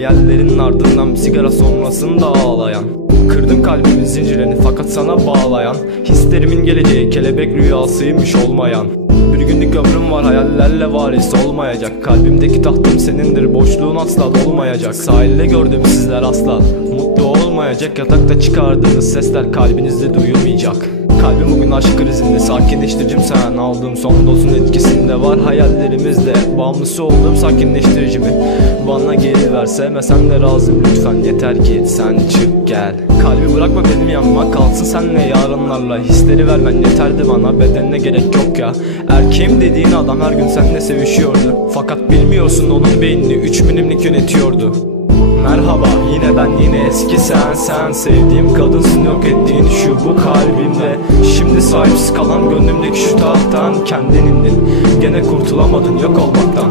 Hayallerinin ardından bir sigara sonrasında ağlayan. Kırdım kalbimin zincirlerini fakat sana bağlayan. Hislerimin geleceği kelebek rüyasıymış olmayan. Bir günlük ömrüm var hayallerle varis olmayacak. Kalbimdeki tahtım senindir boşluğun asla dolmayacak. Sahilde gördüm sizler asla mutlu olmayacak. Yatakta çıkardığınız sesler kalbinizde duyulmayacak Kalbim bugün aşk krizinde sakinleştiricim sen. Aldığım son dozun etkisinde var hayallerimizde. Bağımlısı olduğum sakinleştirici mi? Bana geri ver sevmesen de razım lütfen. Yeter ki sen çık gel. Kalbi bırakma benim yanıma kalsın senle yarınlarla. Hisleri vermen yeterdi bana bedenine gerek yok ya. Erkeğim dediğin adam her gün seninle sevişiyordu. Fakat bilmiyorsun onun beynini 3 milimlik yönetiyordu Merhaba yine ben yine eski sen. Sen Sevdiğim kadınsın yok ettiğin şu bu kalbimde Şimdi sahipsiz kalan gönlümdeki şu tahttan Kendin indin. Gene kurtulamadın yok olmaktan.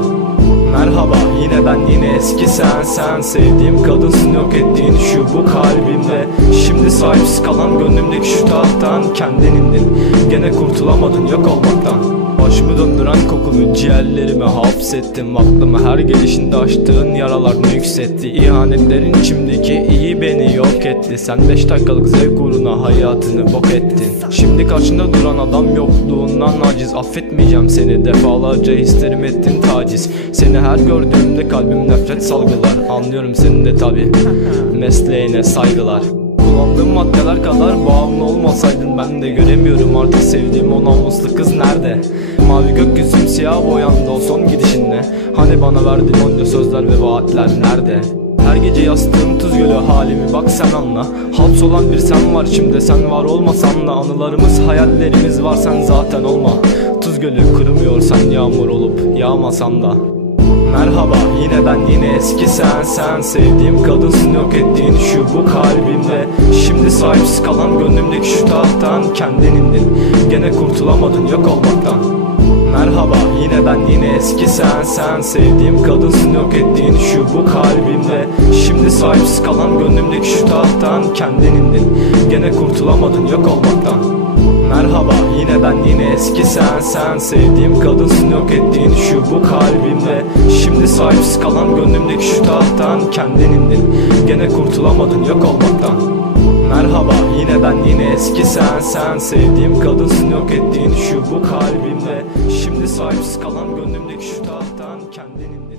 Merhaba yine ben yine eski sen. Sen Sevdiğim kadınsın yok ettiğin şu bu kalbimde Şimdi sahipsiz kalan gönlümdeki şu tahttan Kendin indin. Gene kurtulamadın yok olmaktan Başımı döndüren kokunu ciğerlerime hapsettim. Aklımı her gelişinde açtığın yaralar yükseltti İhanetlerin içimdeki iyi beni yok etti. Sen beş dakikalık zevk uğruna hayatını bok ettin. Şimdi karşında duran adam yokluğundan aciz. Affetmeyeceğim seni. Defalarca hislerim ettin taciz. Seni her gördüğümde kalbim nefret salgılar. Anlıyorum senin de tabi mesleğine saygılar Kullandığım maddeler kadar bağımlı olmasaydın ben de göremiyorum artık sevdiğim o namuslu kız nerede? Mavi gökyüzüm siyah boyandı o son gidişinle. Hani bana verdiğin onca sözler ve vaatler nerede? Her gece yastığım tuz gölü halimi bak sen anla. Hals olan bir sen var içimde sen var olmasan da Anılarımız hayallerimiz var sen zaten olma. Tuz gölü kırmıyorsan yağmur olup yağmasan da. Merhaba yine ben yine eski sen sen. Sevdiğim kadınsın yok ettiğin şu bu kalbimde Şimdi sahipsiz kalan gönlümdeki şu tahttan Kendin indin. Gene kurtulamadın yok olmaktan. Merhaba yine ben yine eski sen. Sen Sevdiğim kadınsın yok ettiğin şu bu kalbimde Şimdi sahipsiz kalan gönlümdeki şu tahttan Kendin indin. Gene kurtulamadın yok olmaktan. Merhaba yine ben yine eski sen. Sen Sevdiğim kadınsın yok ettiğin şu bu kalbimde. Şimdi sahipsiz kalan gönlümdeki şu tahttan Kendin indin. Gene kurtulamadın yok olmaktan. Merhaba yine ben yine eski sen. Sen Sevdiğim kadınsın yok ettiğin şu bu kalbimde. Şimdi sahipsiz kalan gönlümdeki şu tahttan Kendin indin